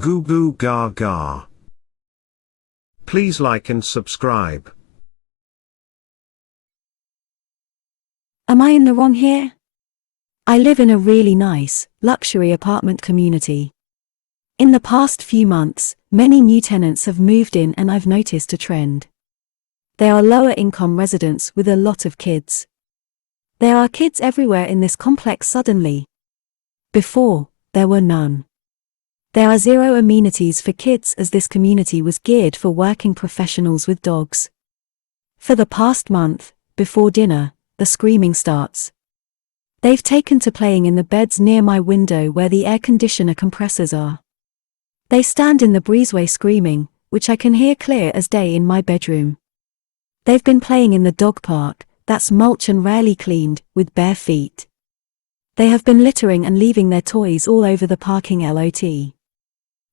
Goo goo gaga. Please like and subscribe. Am I in the wrong here? I live in a really nice, luxury apartment community. In the past few months, many new tenants have moved in and I've noticed a trend. There are lower-income residents with a lot of kids. There are kids everywhere in this complex suddenly. Before, there were none. There are zero amenities for kids as this community was geared for working professionals with dogs. For the past month, before dinner, the screaming starts. They've taken to playing in the beds near my window where the air conditioner compressors are. They stand in the breezeway screaming, which I can hear clear as day in my bedroom. They've been playing in the dog park, that's mulch and rarely cleaned, with bare feet. They have been littering and leaving their toys all over the parking lot.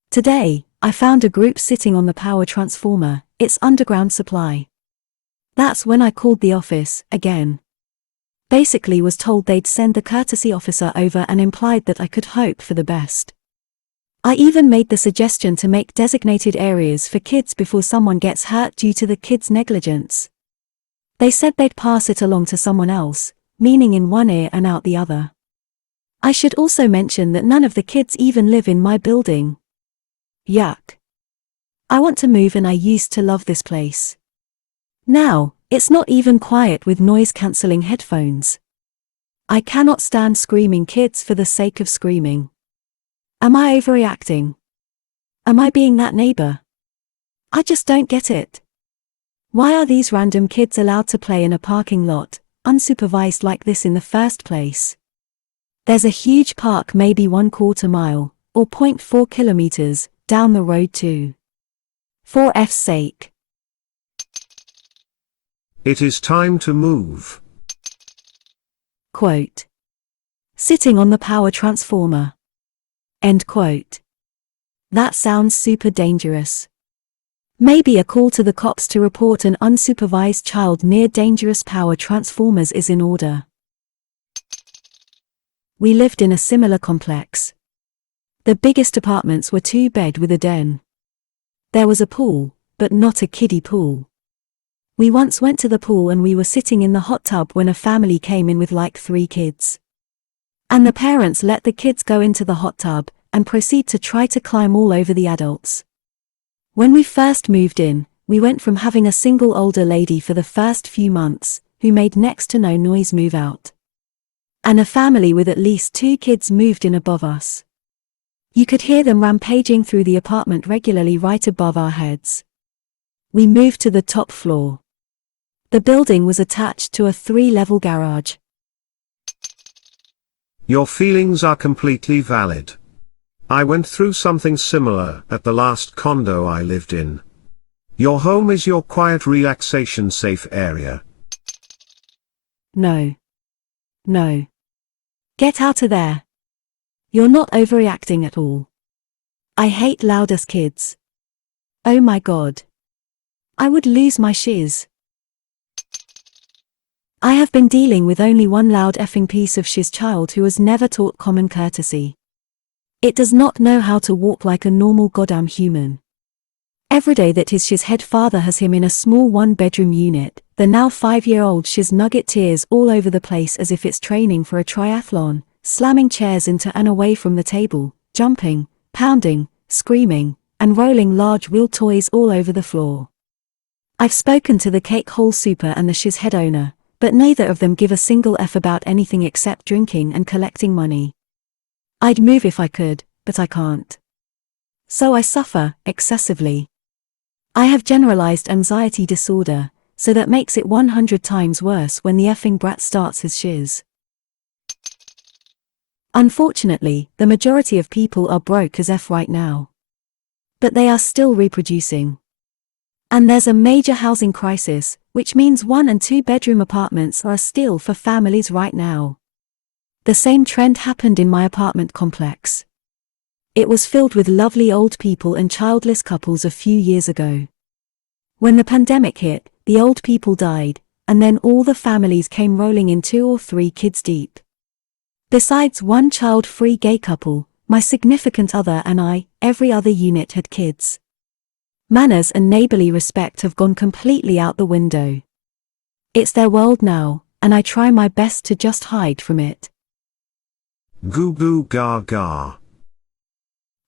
Today, I found a group sitting on the power transformer, its underground supply. That's when I called the office, again. Basically was told they'd send the courtesy officer over and implied that I could hope for the best. I even made the suggestion to make designated areas for kids before someone gets hurt due to the kids' negligence. They said they'd pass it along to someone else, meaning in one ear and out the other. I should also mention that none of the kids even live in my building. Yuck. I want to move and I used to love this place. Now, it's not even quiet with noise-cancelling headphones. I cannot stand screaming kids for the sake of screaming. Am I overreacting? Am I being that neighbor? I just don't get it. Why are these random kids allowed to play in a parking lot, unsupervised like this in the first place? There's a huge park maybe 1/4 mile, or 0.4 kilometers, down the road too. For F's sake. It is time to move. Quote. Sitting on the power transformer. End quote. That sounds super dangerous. Maybe a call to the cops to report an unsupervised child near dangerous power transformers is in order. We lived in a similar complex. The biggest apartments were 2-bed with a den. There was a pool, but not a kiddie pool. We once went to the pool and we were sitting in the hot tub when a family came in with like 3 kids. And the parents let the kids go into the hot tub and proceed to try to climb all over the adults. When we first moved in, we went from having a single older lady for the first few months, who made next to no noise move out. And a family with at least 2 kids moved in above us. You could hear them rampaging through the apartment regularly right above our heads. We moved to the top floor. The building was attached to a 3-level garage. Your feelings are completely valid. I went through something similar at the last condo I lived in. Your home is your quiet relaxation safe area. No. No. Get out of there. You're not overreacting at all. I hate loud-ass kids. Oh my god. I would lose my shiz. I have been dealing with only one loud effing piece of shiz child who was never taught common courtesy. It does not know how to walk like a normal goddamn human. Every day that his shiz head father has him in a small 1-bedroom unit, the now 5-year-old shiz nugget tears all over the place as if it's training for a triathlon, slamming chairs into and away from the table, jumping, pounding, screaming, and rolling large wheel toys all over the floor. I've spoken to the cake hole super and the shiz head owner, but neither of them give a single F about anything except drinking and collecting money. I'd move if I could, but I can't. So I suffer, excessively. I have generalized anxiety disorder, so that makes it 100 times worse when the effing brat starts his shiz. Unfortunately, the majority of people are broke as F right now. But they are still reproducing. And there's a major housing crisis, which means 1- and 2-bedroom apartments are a steal for families right now. The same trend happened in my apartment complex. It was filled with lovely old people and childless couples a few years ago. When the pandemic hit, the old people died, and then all the families came rolling in 2 or 3 kids deep. Besides one child-free gay couple, My significant other and I, every other unit had kids. Manners and neighborly respect have gone completely out the window. It's their world now, and I try my best to just hide from it. Goo goo gaga.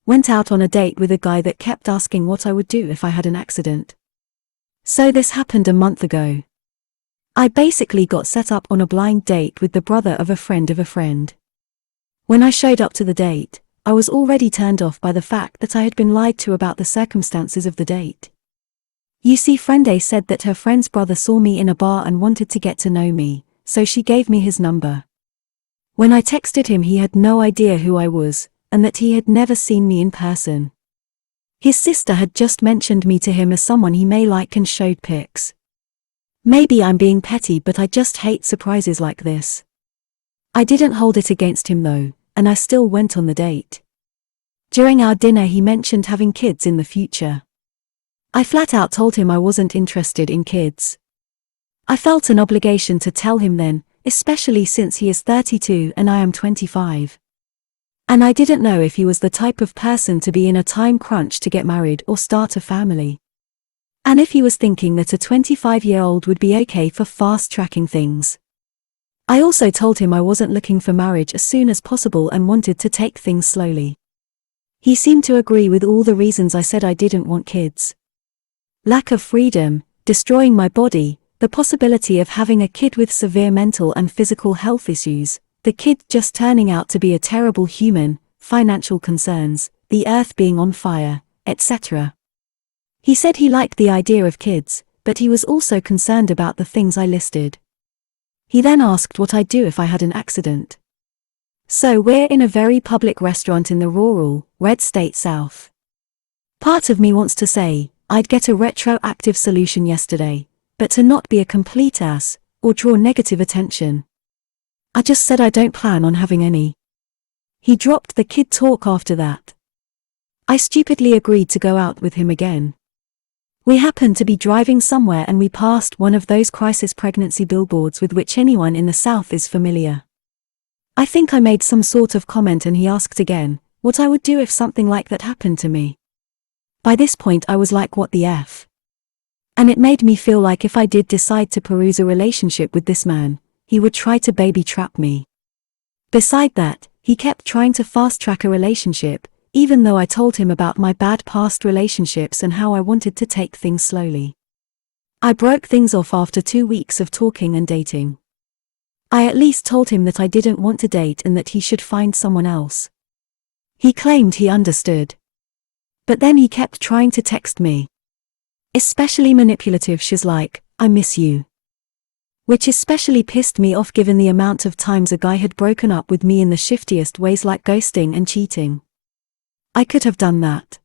Went out on a date with a guy that kept asking what I would do if I had an accident. So this happened a month ago. I basically got set up on a blind date with the brother of a friend of a friend. When I showed up to the date, I was already turned off by the fact that I had been lied to about the circumstances of the date. You see, friend A said that her friend's brother saw me in a bar and wanted to get to know me, so she gave me his number. When I texted him, he had no idea who I was, and that he had never seen me in person. His sister had just mentioned me to him as someone he may like and showed pics. Maybe I'm being petty, but I just hate surprises like this. I didn't hold it against him though, and I still went on the date. During our dinner he mentioned having kids in the future. I flat out told him I wasn't interested in kids. I felt an obligation to tell him then, especially since he is 32 and I am 25. And I didn't know if he was the type of person to be in a time crunch to get married or start a family. And if he was thinking that a 25-year-old would be okay for fast-tracking things. I also told him I wasn't looking for marriage as soon as possible and wanted to take things slowly. He seemed to agree with all the reasons I said I didn't want kids. Lack of freedom, destroying my body, the possibility of having a kid with severe mental and physical health issues, the kid just turning out to be a terrible human, financial concerns, the earth being on fire, etc. He said he liked the idea of kids, but he was also concerned about the things I listed. He then asked what I'd do if I had an accident. So we're in a very public restaurant in the rural, red state South. Part of me wants to say, I'd get a retroactive solution yesterday, but to not be a complete ass, or draw negative attention. I just said I don't plan on having any. He dropped the kid talk after that. I stupidly agreed to go out with him again. We happened to be driving somewhere and we passed one of those crisis pregnancy billboards with which anyone in the South is familiar. I think I made some sort of comment and he asked again, what I would do if something like that happened to me. By this point I was like, what the F? And it made me feel like if I did decide to pursue a relationship with this man, he would try to baby trap me. Beside that, he kept trying to fast track a relationship, even though I told him about my bad past relationships and how I wanted to take things slowly. I broke things off after 2 weeks of talking and dating. I at least told him that I didn't want to date and that he should find someone else. He claimed he understood. But then he kept trying to text me. Especially manipulative shiz like, I miss you. Which especially pissed me off given the amount of times a guy had broken up with me in the shiftiest ways like ghosting and cheating. I could have done that.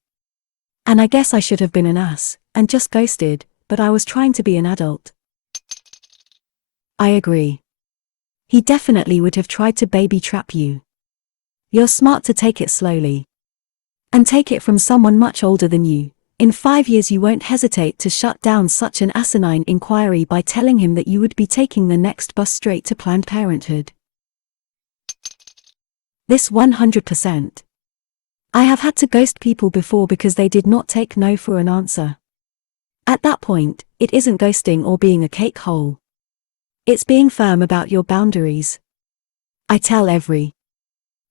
And I guess I should have been an ass, and just ghosted, but I was trying to be an adult. I agree. He definitely would have tried to baby trap you. You're smart to take it slowly. And take it from someone much older than you. In 5 years you won't hesitate to shut down such an asinine inquiry by telling him that you would be taking the next bus straight to Planned Parenthood. This 100%. I have had to ghost people before because they did not take no for an answer. At that point, it isn't ghosting or being a cake hole. It's being firm about your boundaries. I tell every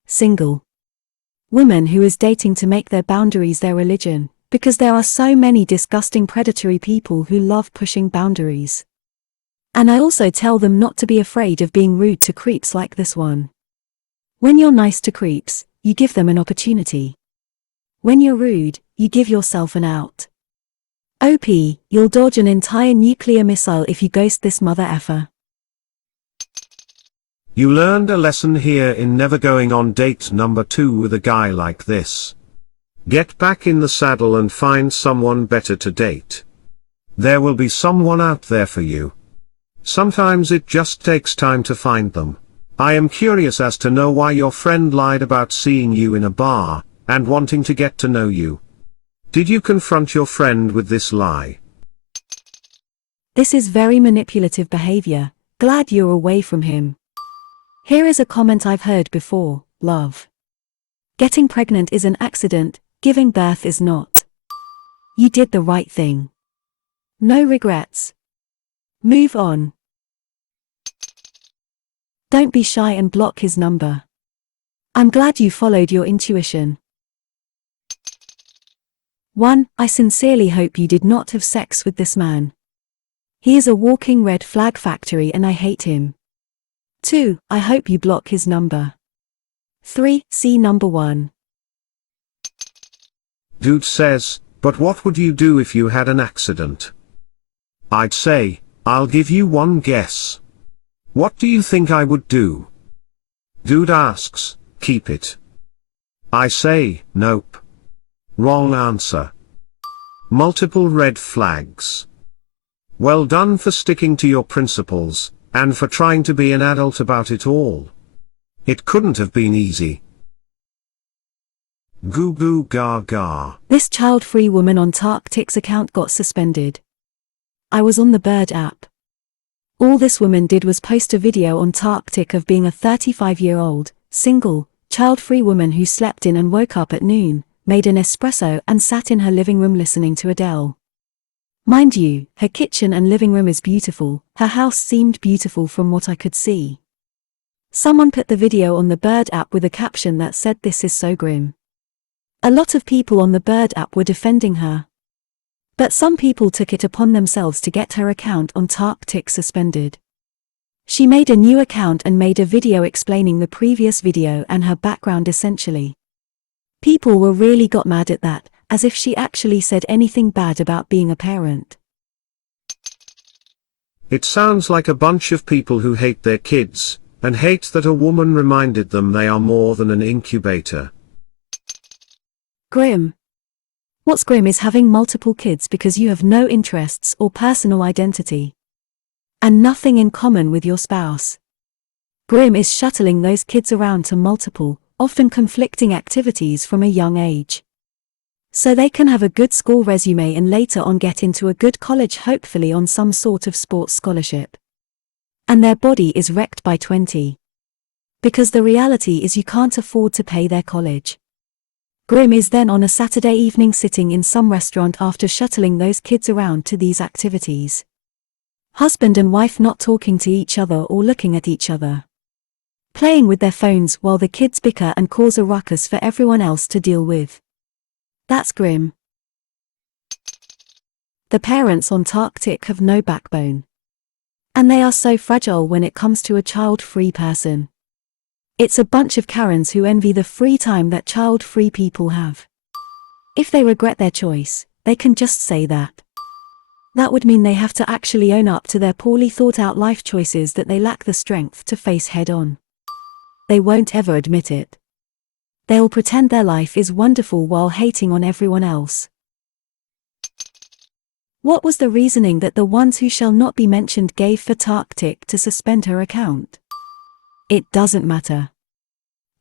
single woman who is dating to make their boundaries their religion, because there are so many disgusting predatory people who love pushing boundaries. And I also tell them not to be afraid of being rude to creeps like this one. When you're nice to creeps, you give them an opportunity. When you're rude, you give yourself an out. OP, you'll dodge an entire nuclear missile if you ghost this mother effer. You learned a lesson here in never going on date number 2 with a guy like this. Get back in the saddle and find someone better to date. There will be someone out there for you. Sometimes it just takes time to find them. I am curious as to know why your friend lied about seeing you in a bar, and wanting to get to know you. Did you confront your friend with this lie? This is very manipulative behavior. Glad you're away from him. Here is a comment I've heard before, love. Getting pregnant is an accident, giving birth is not. You did the right thing. No regrets. Move on. Don't be shy and block his number. I'm glad you followed your intuition. 1. I sincerely hope you did not have sex with this man. He is a walking red flag factory and I hate him. 2. I hope you block his number. 3. See number 1. Dude says, but what would you do if you had an accident? I'd say, I'll give you one guess. What do you think I would do? Dude asks, keep it. I say, nope. Wrong answer. Multiple red flags. Well done for sticking to your principles, and for trying to be an adult about it all. It couldn't have been easy. Goo goo gaga. This child-free woman on Tik's account got suspended. I was on the Bird app. All this woman did was post a video on Tik of being a 35-year-old, single, child-free woman who slept in and woke up at noon, made an espresso and sat in her living room listening to Adele. Mind you, her kitchen and living room is beautiful, her house seemed beautiful from what I could see. Someone put the video on the Bird app with a caption that said this is so grim. A lot of people on the Bird app were defending her. But some people took it upon themselves to get her account on Tik suspended. She made a new account and made a video explaining the previous video and her background essentially. People were really got mad at that, as if she actually said anything bad about being a parent. It sounds like a bunch of people who hate their kids, and hate that a woman reminded them they are more than an incubator. Grim. What's grim is having multiple kids because you have no interests or personal identity. And nothing in common with your spouse. Grim is shuttling those kids around to multiple, often conflicting activities from a young age. So they can have a good school resume and later on get into a good college, hopefully on some sort of sports scholarship. And their body is wrecked by 20. Because the reality is you can't afford to pay their college. Grim is then on a Saturday evening sitting in some restaurant after shuttling those kids around to these activities. Husband and wife not talking to each other or looking at each other. Playing with their phones while the kids bicker and cause a ruckus for everyone else to deal with. That's grim. The parents on Tik have no backbone. And they are so fragile when it comes to a child-free person. It's a bunch of Karens who envy the free time that child-free people have. If they regret their choice, they can just say that. That would mean they have to actually own up to their poorly thought-out life choices that they lack the strength to face head-on. They won't ever admit it. They'll pretend their life is wonderful while hating on everyone else. What was the reasoning that the ones who shall not be mentioned gave for Tik to suspend her account? It doesn't matter.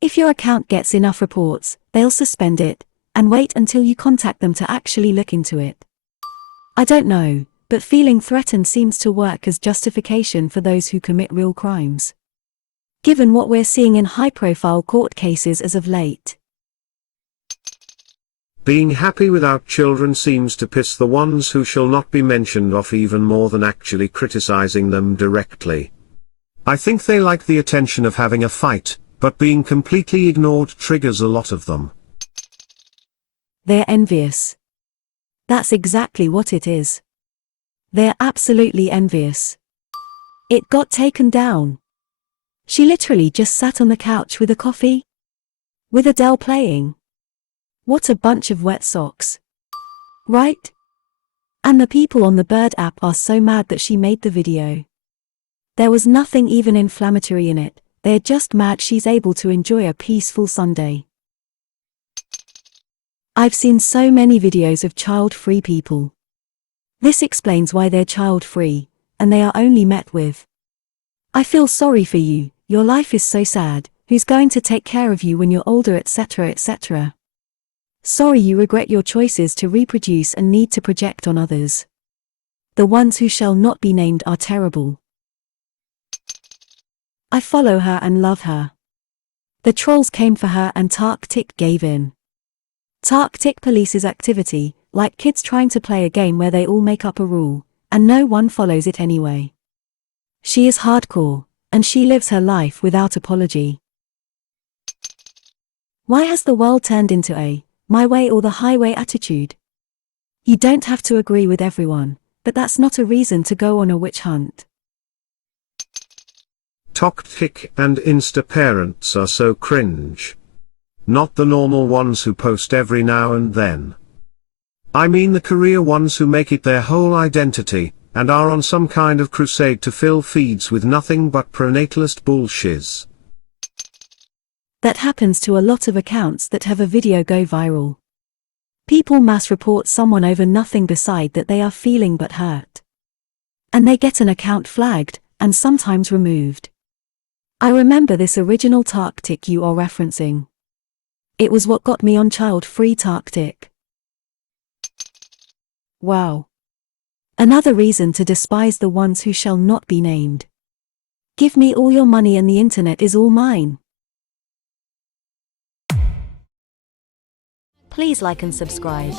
If your account gets enough reports, they'll suspend it, and wait until you contact them to actually look into it. I don't know, but feeling threatened seems to work as justification for those who commit real crimes. Given what we're seeing in high-profile court cases as of late. Being happy without children seems to piss the ones who shall not be mentioned off even more than actually criticizing them directly. I think they like the attention of having a fight, but being completely ignored triggers a lot of them. They're envious. That's exactly what it is. They're absolutely envious. It got taken down. She literally just sat on the couch with a coffee? With Adele playing? What a bunch of wet socks. Right? And the people on the Bird app are so mad that she made the video. There was nothing even inflammatory in it, they're just mad she's able to enjoy a peaceful Sunday. I've seen so many videos of child-free people. This explains why they're child-free, and they are only met with, "I feel sorry for you, your life is so sad, who's going to take care of you when you're older, etc. etc. Sorry you regret your choices to reproduce and need to project on others. The ones who shall not be named are terrible. I follow her and love her. The trolls came for her and Tik gave in. Tik polices activity, like kids trying to play a game where they all make up a rule, and no one follows it anyway. She is hardcore, and she lives her life without apology. Why has the world turned into a my way or the highway attitude? You don't have to agree with everyone, but that's not a reason to go on a witch hunt. Tik and Insta parents are so cringe. Not the normal ones who post every now and then. I mean the career ones who make it their whole identity, and are on some kind of crusade to fill feeds with nothing but prenatalist bullshiz. That happens to a lot of accounts that have a video go viral. People mass report someone over nothing beside that they are feeling but hurt. And they get an account flagged, and sometimes removed. I remember this original Tik you are referencing. It was what got me on ChildFree Tik. Wow. Another reason to despise the ones who shall not be named. Give me all your money and the internet is all mine. Please like and subscribe.